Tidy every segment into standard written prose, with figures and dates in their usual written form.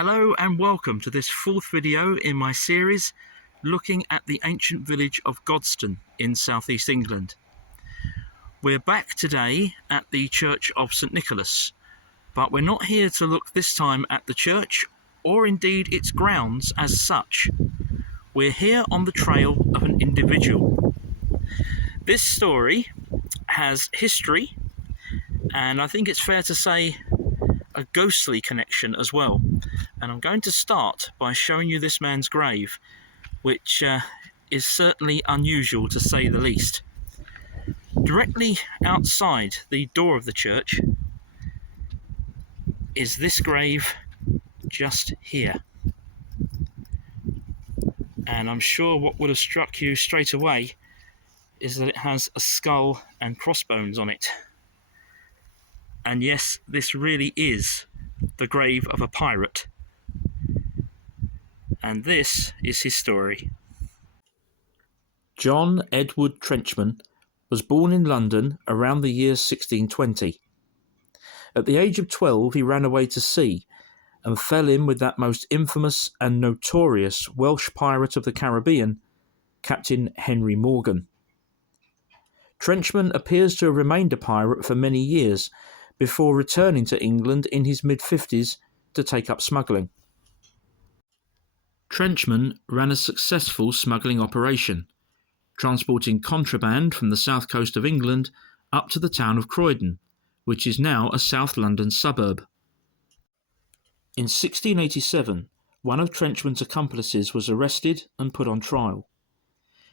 Hello and welcome to this fourth video in my series looking at the ancient village of Godstone in southeast England. We're back today at the Church of St Nicholas, but we're not here to look this time at the church or indeed its grounds as such. We're here on the trail of an individual. This story has history, and I think it's fair to say a ghostly connection as well. And I'm going to start by showing you this man's grave, which is certainly unusual to say the least. Directly outside the door of the church is this grave just here. And I'm sure what would have struck you straight away is that it has a skull and crossbones on it. And yes, this really is the grave of a pirate. And this is his story. John Edward Trenchman was born in London around the year 1620. At the age of 12, he ran away to sea and fell in with that most infamous and notorious Welsh pirate of the Caribbean, Captain Henry Morgan. Trenchman appears to have remained a pirate for many years before returning to England in his mid-50s to take up smuggling. Trenchman ran a successful smuggling operation, transporting contraband from the south coast of England up to the town of Croydon, which is now a South London suburb. In 1687, one of Trenchman's accomplices was arrested and put on trial.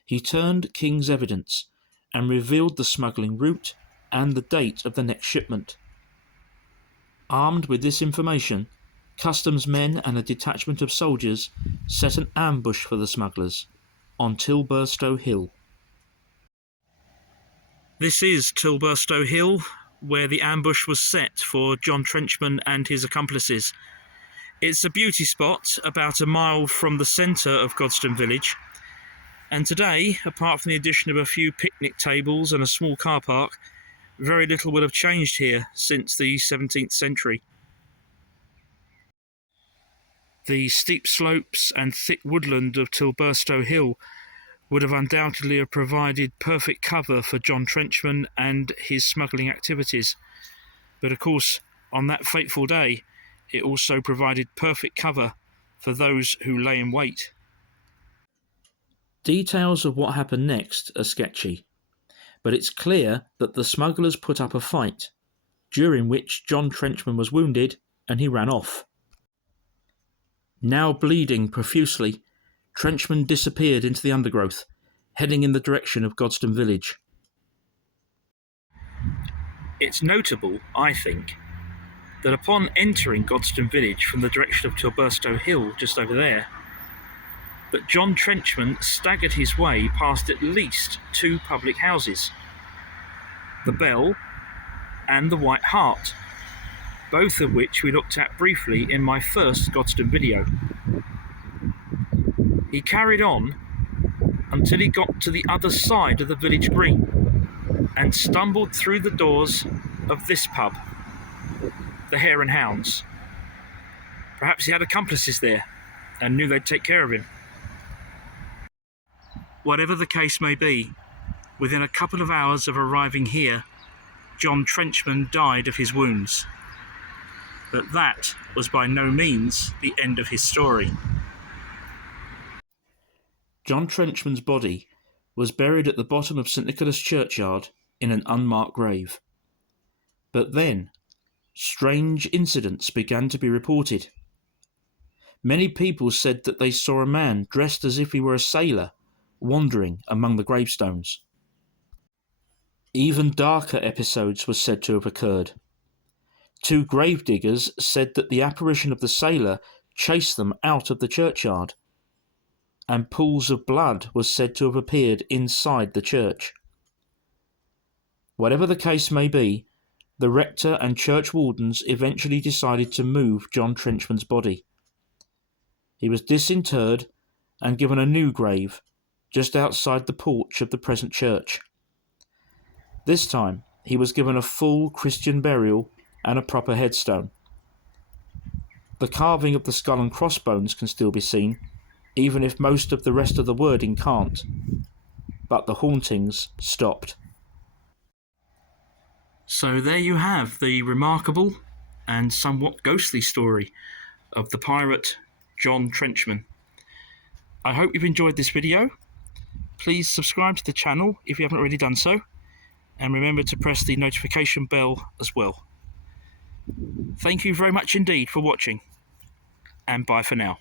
He turned King's evidence and revealed the smuggling route and the date of the next shipment. Armed with this information, customs men and a detachment of soldiers set an ambush for the smugglers on Tilburstow Hill. This is Tilburstow Hill, where the ambush was set for John Trenchman and his accomplices. It's a beauty spot about a mile from the centre of Godstone village, and today, apart from the addition of a few picnic tables and a small car park, very little would have changed here since the 17th century. The steep slopes and thick woodland of Tilburstow Hill would have undoubtedly have provided perfect cover for John Trenchman and his smuggling activities. But of course, on that fateful day, it also provided perfect cover for those who lay in wait. Details of what happened next are sketchy, but it's clear that the smugglers put up a fight, during which John Trenchman was wounded and he ran off. Now bleeding profusely, Trenchman disappeared into the undergrowth, heading in the direction of Godstone village. It's notable, I think, that upon entering Godstone village from the direction of Tilburstow Hill just over there, that John Trenchman staggered his way past at least two public houses, the Bell and the White Hart, both of which we looked at briefly in my first Godstone video. He carried on until he got to the other side of the village green and stumbled through the doors of this pub, the Hare and Hounds. Perhaps he had accomplices there and knew they'd take care of him. Whatever the case may be, within a couple of hours of arriving here, John Trenchman died of his wounds. But that was by no means the end of his story. John Trenchman's body was buried at the bottom of St Nicholas churchyard in an unmarked grave. But then, strange incidents began to be reported. Many people said that they saw a man dressed as if he were a sailor wandering among the gravestones. Even darker episodes were said to have occurred. Two gravediggers said that the apparition of the sailor chased them out of the churchyard, and pools of blood was said to have appeared inside the church. Whatever the case may be, the rector and church wardens eventually decided to move John Trenchman's body. He was disinterred and given a new grave just outside the porch of the present church. This time, he was given a full Christian burial and a proper headstone. The carving of the skull and crossbones can still be seen, even if most of the rest of the wording can't. But the hauntings stopped. So there you have the remarkable and somewhat ghostly story of the pirate John Trenchman. I hope you've enjoyed this video. Please subscribe to the channel if you haven't already done so, and remember to press the notification bell as well. Thank you very much indeed for watching, and bye for now.